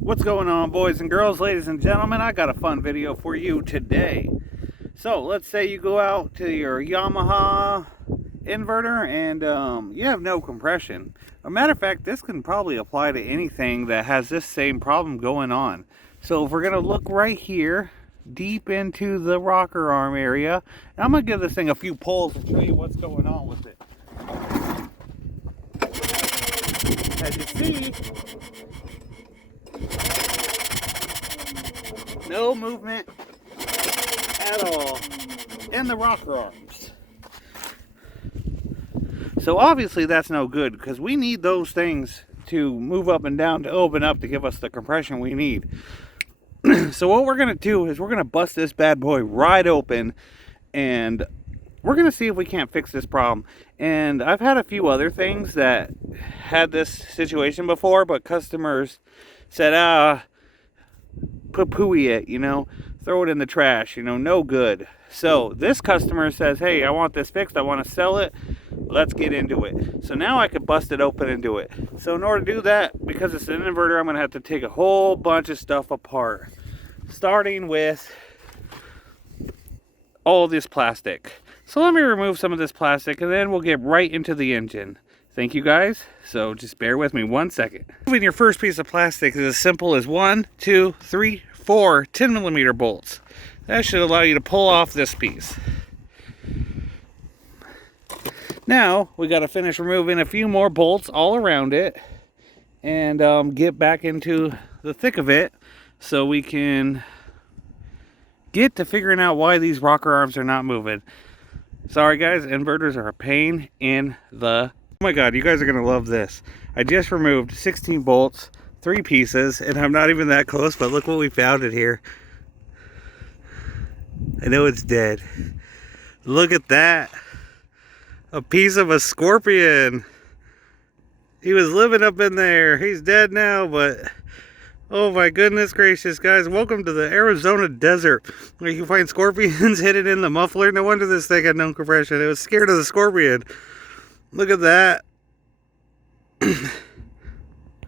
What's going on, boys and girls, ladies and gentlemen? I got a fun video for you today. So let's say you go out to your Yamaha inverter and you have no compression. As a matter of fact, this can probably apply to anything that has this same problem going on. So if we're going to look right here deep into the rocker arm area, and I'm going to give this thing a few pulls to show you what's going on with it. As you see, no movement at all in the rocker arms. So obviously that's no good, because we need those things to move up and down to open up to give us the compression we need. So what we're going to do is we're going to bust this bad boy right open, and we're going to see if we can't fix this problem. And I've had a few other things that had this situation before, but customers said, poo-pooey it, you know, throw it in the trash, you know, no good. So this customer says, hey, I want this fixed, I want to sell it, let's get into it. So now I could bust it open and do it. So in order to do that, because it's an inverter, I'm going to have to take a whole bunch of stuff apart, starting with all this plastic. So let me remove some of this plastic, and then we'll get right into the engine. Thank you guys. So just bear with me 1 second. Moving your first piece of plastic is as simple as 1, 2, 3, 4 10mm bolts. That should allow you to pull off this piece. Now we got to finish removing a few more bolts all around it and get back into the thick of it so we can get to figuring out why these rocker arms are not moving. Sorry guys, inverters are a pain in the... Oh my god, you guys are going to love this. I just removed 16 bolts, 3 pieces, and I'm not even that close, but look what we found in here. I know it's dead. Look at that. A piece of a scorpion. He was living up in there. He's dead now, but... Oh my goodness gracious, guys. Welcome to the Arizona desert, where you can find scorpions hidden in the muffler. No wonder this thing had no compression. It was scared of the scorpion. Look at that. I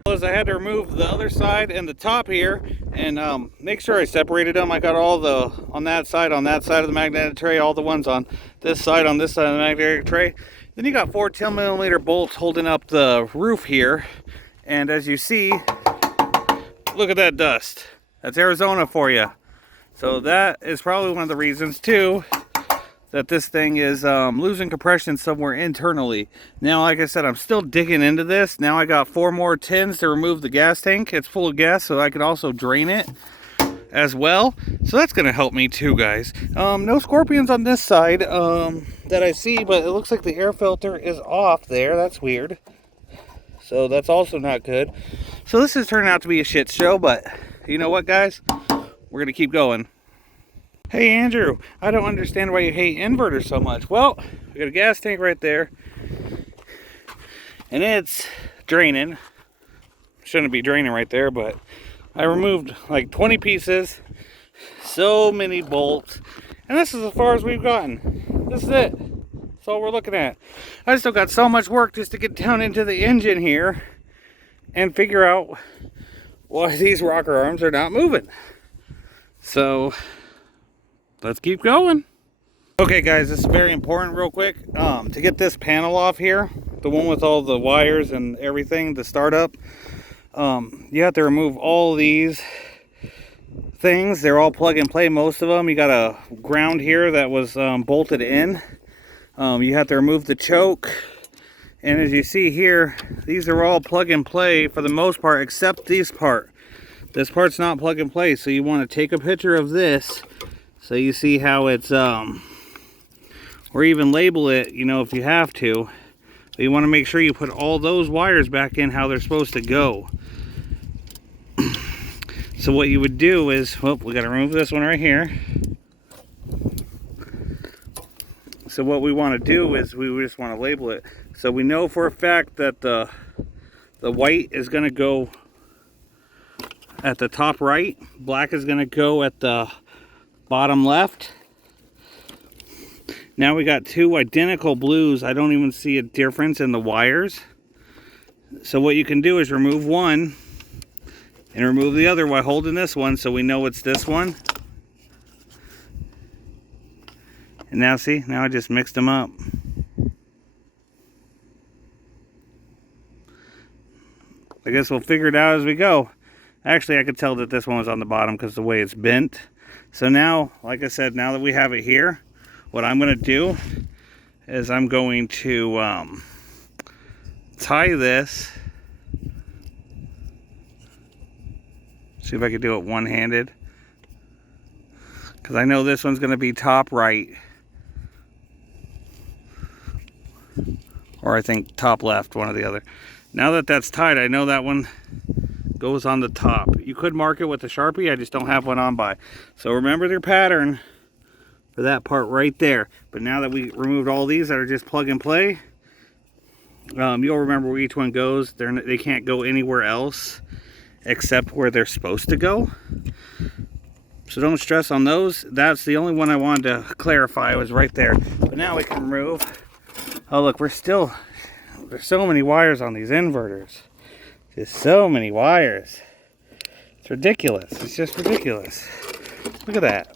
had to remove the other side and the top here and make sure I separated them. I got all the on that side of the magnetic tray, all the ones on this side of the magnetic tray. Then you got 4 10mm bolts holding up the roof here, and as you see, look at that dust. That's Arizona for you. So that is probably one of the reasons too that this thing is losing compression somewhere internally. Now, like I said, I'm still digging into this. Now I got 4 more tins to remove the gas tank. It's full of gas, so I can also drain it as well. So that's gonna help me too, guys. No scorpions on this side that I see, but it looks like the air filter is off there. That's weird. So that's also not good. So this is turning out to be a shit show, but you know what, guys? We're gonna keep going. Hey Andrew, I don't understand why you hate inverters so much. Well, we got a gas tank right there, and it's draining. Shouldn't be draining right there, but I removed like 20 pieces, so many bolts, and this is as far as we've gotten. This is it. That's all we're looking at. I still got so much work just to get down into the engine here and figure out why these rocker arms are not moving. So let's keep going. Okay guys, this is very important real quick. To get this panel off here, the one with all the wires and everything, the startup, you have to remove all these things. They're all plug and play, most of them. You got a ground here that was bolted in. You have to remove the choke. And as you see here, these are all plug and play for the most part, except this part. This part's not plug and play, so you want to take a picture of this so you see how it's, or even label it, you know, if you have to. But you want to make sure you put all those wires back in how they're supposed to go. So what you would do is, well, we got to remove this one right here. So what we want to do is we just want to label it. So we know for a fact that the white is going to go at the top right, black is going to go at the bottom left. Now we got 2 identical blues. I don't even see a difference in the wires. So what you can do is remove one And remove the other while holding this one so we know it's this one. And now see, now I just mixed them up. I guess we'll figure it out as we go. Actually, I could tell that this one was on the bottom because of the way it's bent. So now, like I said, now that we have it here, what I'm going to do is I'm going to tie this. See if I can do it one-handed. Because I know this one's going to be top right. Or I think top left, one or the other. Now that that's tied, I know that one goes on the top. You could mark it with a Sharpie, I just don't have one on by. So remember their pattern for that part right there. But now that we removed all these that are just plug and play, you'll remember where each one goes. They can't go anywhere else except where they're supposed to go. So don't stress on those. That's the only one I wanted to clarify, was right there. But now we can remove. Oh look, there's so many wires on these inverters. Just so many wires. It's ridiculous. It's just ridiculous. Look at that.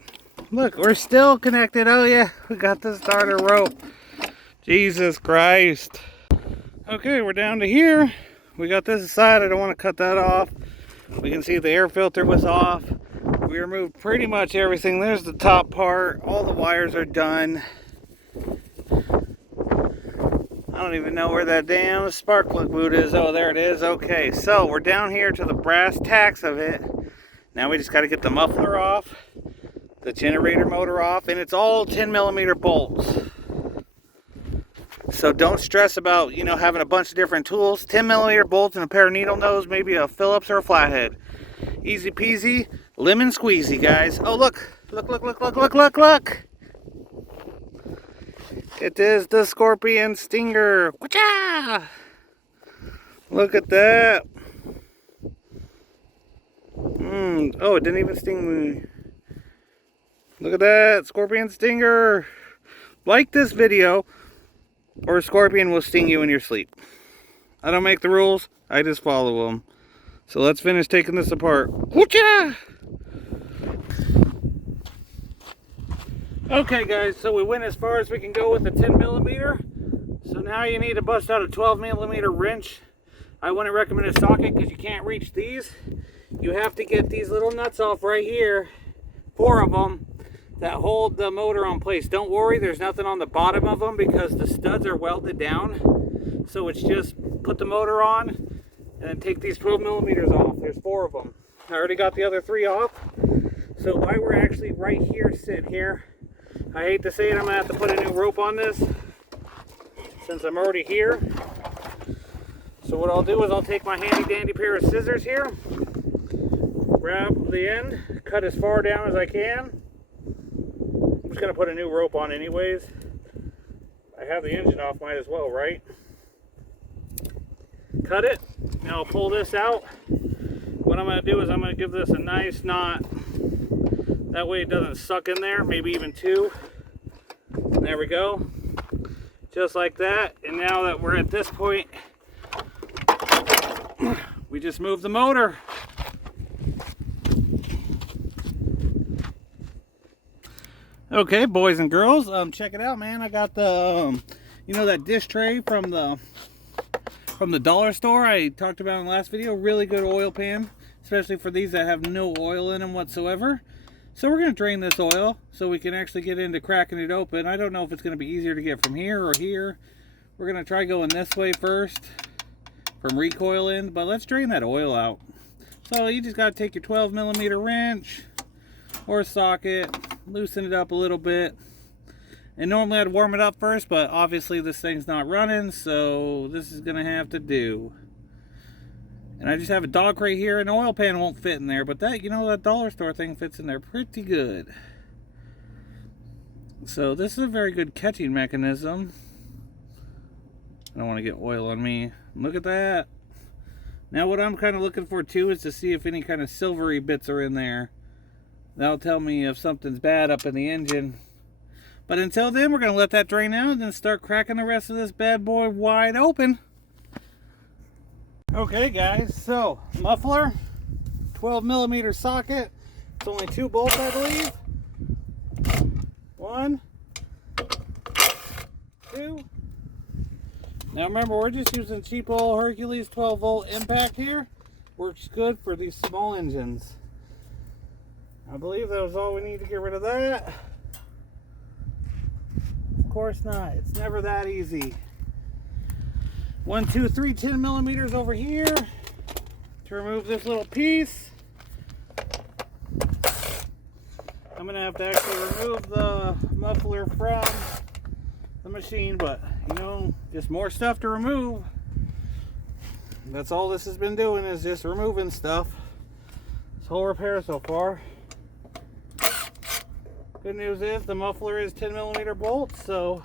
Look, we're still connected. Oh yeah, we got the starter rope. Jesus Christ. Okay, we're down to here. We got this aside. I don't want to cut that off. We can see the air filter was off. We removed pretty much everything. There's the top part. All the wires are done. I don't even know where that damn spark plug boot is. Oh, there it is. Okay, so we're down here to the brass tacks of it. Now we just got to get the muffler off, the generator motor off, and it's all 10mm bolts. So don't stress about, you know, having a bunch of different tools. 10mm bolts and a pair of needle nose, maybe a Phillips or a flathead. Easy peasy, lemon squeezy, guys. Oh, look. Look, look, look, look, look, look, look. It is the Scorpion Stinger. Whatcha? Look at that. Oh, it didn't even sting me. Look at that, Scorpion Stinger. Like this video, or a scorpion will sting you in your sleep. I don't make the rules, I just follow them. So let's finish taking this apart. Whatcha? Okay guys, so we went as far as we can go with the 10mm. So now you need to bust out a 12mm wrench. I wouldn't recommend a socket because you can't reach these. You have to get these little nuts off right here, 4 of them, that hold the motor on place. Don't worry, there's nothing on the bottom of them because the studs are welded down. So it's just put the motor on and then take these 12mm off. There's 4 of them. I already got the other 3 off. So while we're actually right here, sitting here, I hate to say it, I'm going to have to put a new rope on this since I'm already here. So what I'll do is I'll take my handy dandy pair of scissors here, grab the end, cut as far down as I can. I'm just going to put a new rope on anyways. I have the engine off, might as well, right? Cut it. Now I'll pull this out. What I'm going to do is I'm going to give this a nice knot. That way it doesn't suck in there, maybe even 2. There we go. Just like that. And now that we're at this point, we just move the motor. Okay, boys and girls, check it out, man. I got the, you know, that dish tray from the dollar store I talked about in the last video. Really good oil pan, especially for these that have no oil in them whatsoever. So we're going to drain this oil so we can actually get into cracking it open. I don't know if it's going to be easier to get from here or here. We're going to try going this way first from recoil in, but let's drain that oil out. So you just got to take your 12mm wrench or socket, loosen it up a little bit. And normally I'd warm it up first, but obviously this thing's not running, so this is going to have to do. And I just have a dog crate here, and an oil pan won't fit in there, but that, you know, that dollar store thing fits in there pretty good. So this is a very good catching mechanism. I don't want to get oil on me. Look at that. Now what I'm kind of looking for too is to see if any kind of silvery bits are in there. That'll tell me if something's bad up in the engine. But until then, we're going to let that drain out and then start cracking the rest of this bad boy wide open. Okay guys, so muffler, 12mm socket. It's only 2 bolts, I believe. 1, 2. Now remember, we're just using cheap old Hercules 12-volt impact here. Works good for these small engines. I believe that was all we need to get rid of that. Of course not. It's never that easy. 1, 2, 3 10mm over here to remove this little piece. I'm going to have to actually remove the muffler from the machine, but you know, just more stuff to remove. That's all this has been doing, is just removing stuff. This whole repair so far. Good news is the muffler is 10mm bolts, so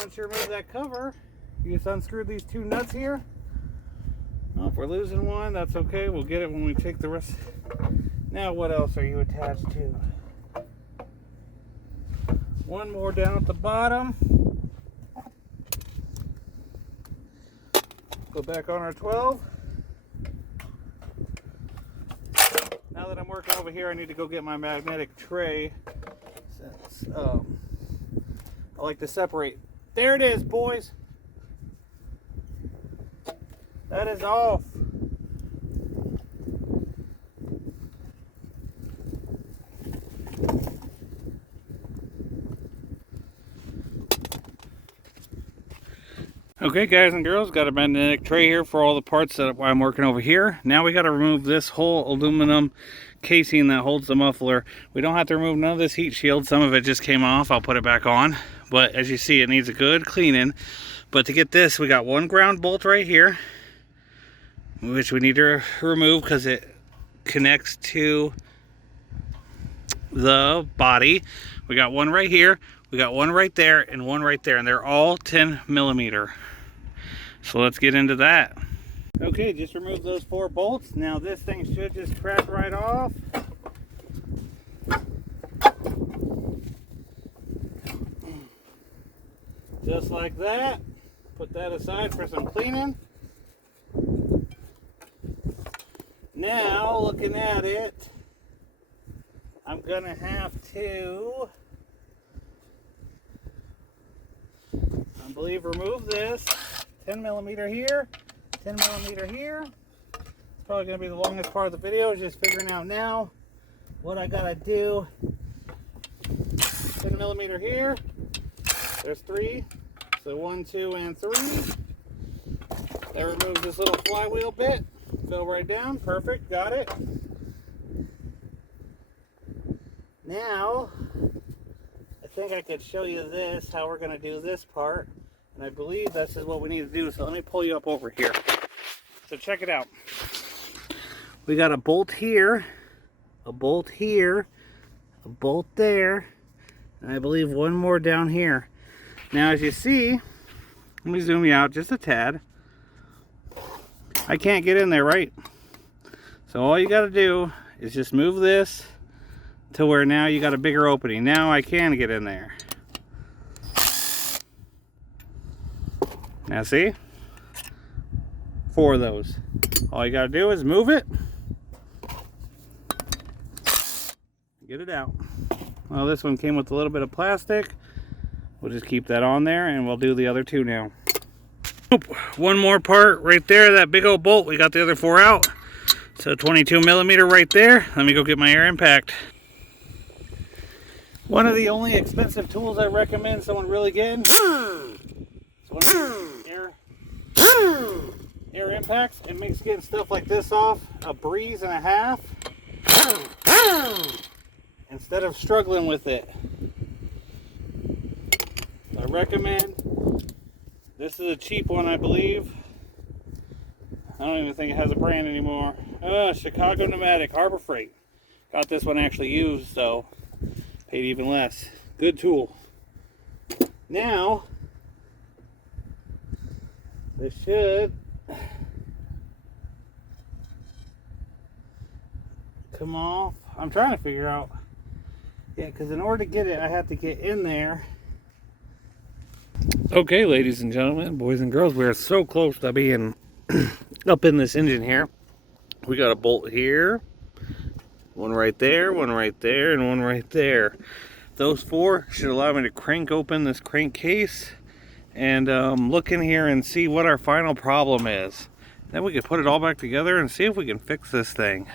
once you remove that cover, you just unscrew these 2 nuts here. Well, if we're losing one, that's okay. We'll get it when we take the rest. Now, what else are you attached to? One more down at the bottom. Go back on our 12. Now that I'm working over here, I need to go get my magnetic tray. Since I like to separate. There it is, boys. That is off. Okay, guys and girls, got a magnetic tray here for all the parts that I'm working over here. Now we got to remove this whole aluminum casing that holds the muffler. We don't have to remove none of this heat shield. Some of it just came off. I'll put it back on. But as you see, it needs a good cleaning. But to get this, we got 1 ground bolt right here, which we need to remove because it connects to the body. We got 1 right here, we got 1 right there, and 1 right there, and they're all 10mm. So let's get into that. Okay, just remove those 4 bolts. Now this thing should just crack right off. Just like that. Put that aside for some cleaning. Now, looking at it, I'm gonna have to, I believe, remove this 10mm here, 10mm here. It's probably gonna be the longest part of the video, is just figuring out now what I gotta do. 10mm here. There's 3. So 1, 2, and 3. That removes this little flywheel bit. Fell right down. Perfect. Got it. Now, I think I could show you this, how we're going to do this part. And I believe this is what we need to do. So let me pull you up over here. So check it out. We got a bolt here, a bolt here, a bolt there, and I believe 1 more down here. Now, as you see, let me zoom you out just a tad. I can't get in there, right? So all you got to do is just move this to where now you got a bigger opening. Now I can get in there. Now see? 4 of those. All you got to do is move it. Get it out. Well, this one came with a little bit of plastic. We'll just keep that on there, and we'll do the other 2 now. 1 more part right there, that big old bolt. We got the other 4 out. So 22mm right there. Let me go get my air impact. One of the only expensive tools I recommend someone really getting is one of these air impacts. It makes getting stuff like this off a breeze and a half, instead of struggling with it. I recommend, this is a cheap one, I believe. I don't even think it has a brand anymore. Chicago Pneumatic, Harbor Freight. Got this one actually used, so paid even less. Good tool. Now, this should come off. I'm trying to figure out. Yeah, because in order to get it, I have to get in there. Okay, ladies and gentlemen, boys and girls, we are so close to being up in this engine here. We got a bolt here, one right there, one right there, and one right there. Those 4 should allow me to crank open this crankcase and look in here and see what our final problem is. Then we can put it all back together and see if we can fix this thing.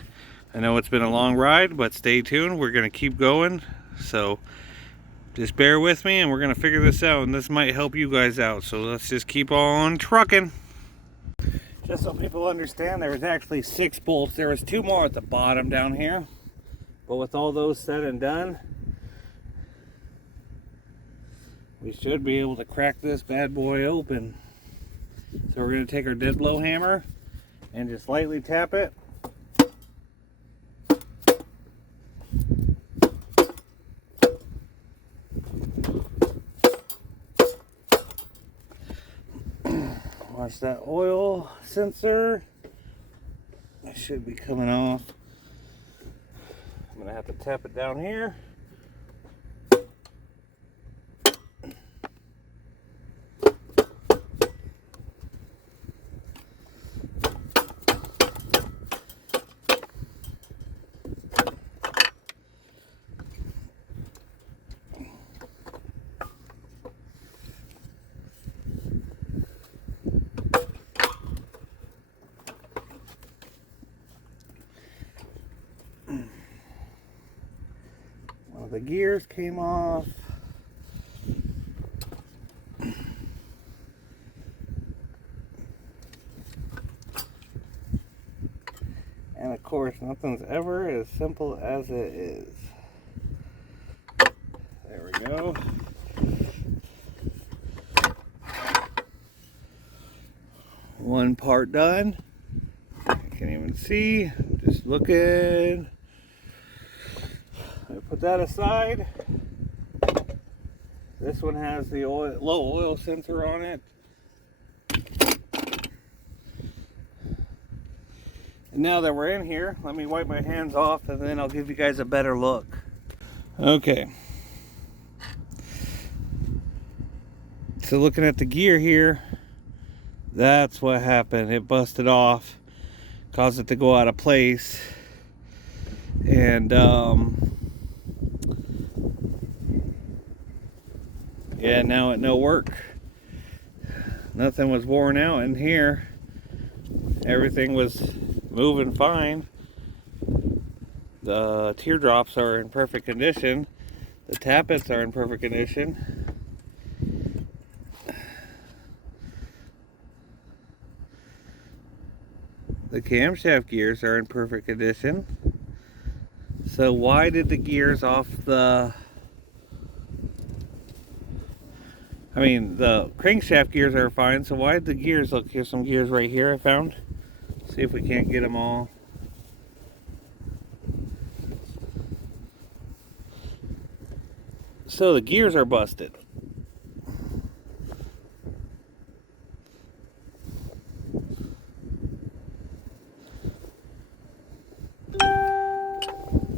I know it's been a long ride, but stay tuned. We're going to keep going. So just bear with me and we're going to figure this out. And this might help you guys out. So let's just keep on trucking. Just so people understand, there was actually 6 bolts. There was 2 more at the bottom down here. But with all those said and done, we should be able to crack this bad boy open. So we're going to take our dead blow hammer and just lightly tap it. Watch that oil sensor. It should be coming off. I'm going to have to tap it down here. One of the gears came off. And of course, nothing's ever as simple as it is. There we go. One part done. I can't even see. Just looking. I put that aside. This one has the low oil sensor on it. And now that we're in here, let me wipe my hands off and then I'll give you guys a better look. Okay. So looking at the gear here, that's what happened. It busted off, caused it to go out of place. And yeah, now it no work. Nothing was worn out in here. Everything was moving fine. The teardrops are in perfect condition. The tappets are in perfect condition. The camshaft gears are in perfect condition. So why did the gears off the... the crankshaft gears are fine, so why did the gears... Look, here's some gears right here I found. See if we can't get them all. So the gears are busted.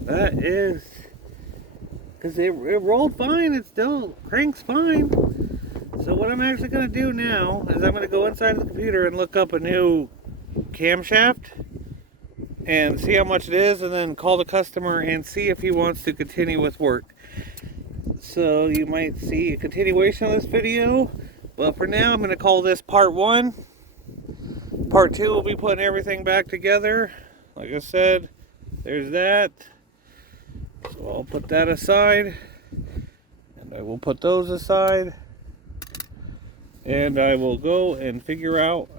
That is... because it rolled fine, it still cranks fine. So what I'm actually going to do now is I'm going to go inside the computer and look up a new camshaft and see how much it is, and then call the customer and see if he wants to continue with work. So you might see a continuation of this video, but for now I'm going to call this part 1. Part 2 will be putting everything back together. Like I said, there's that. So I'll put that aside, and I will put those aside, and I will go and figure out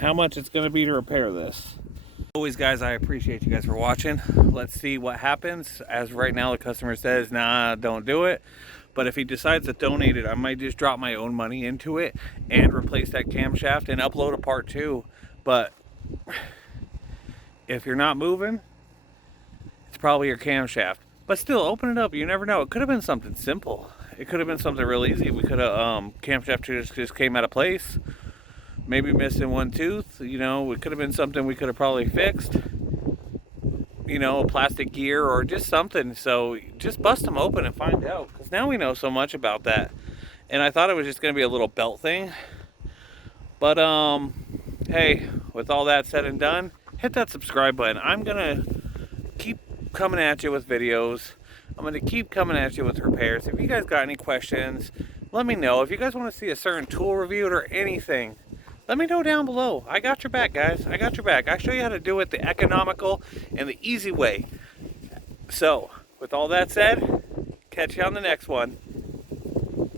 how much it's going to be to repair this. Always, guys, I appreciate you guys for watching. Let's see what happens. As right now, the customer says, nah, don't do it. But if he decides to donate it, I might just drop my own money into it and replace that camshaft and upload a part 2. But if you're not moving, it's probably your camshaft. But still, open it up. You never know. It could have been something simple. It could have been something real easy. We could have, camshaft just came out of place. Maybe missing one tooth. You know, it could have been something we could have probably fixed. You know, a plastic gear or just something. So just bust them open and find out. Because now we know so much about that. And I thought it was just going to be a little belt thing. But, hey, with all that said and done, hit that subscribe button. I'm gonna keep coming at you with videos. I'm gonna keep coming at you with repairs. If you guys got any questions, let me know. If you guys want to see a certain tool reviewed or anything, let me know down below. I got your back, guys. I got your back. I show you how to do it the economical and the easy way. So, with all that said, catch you on the next one.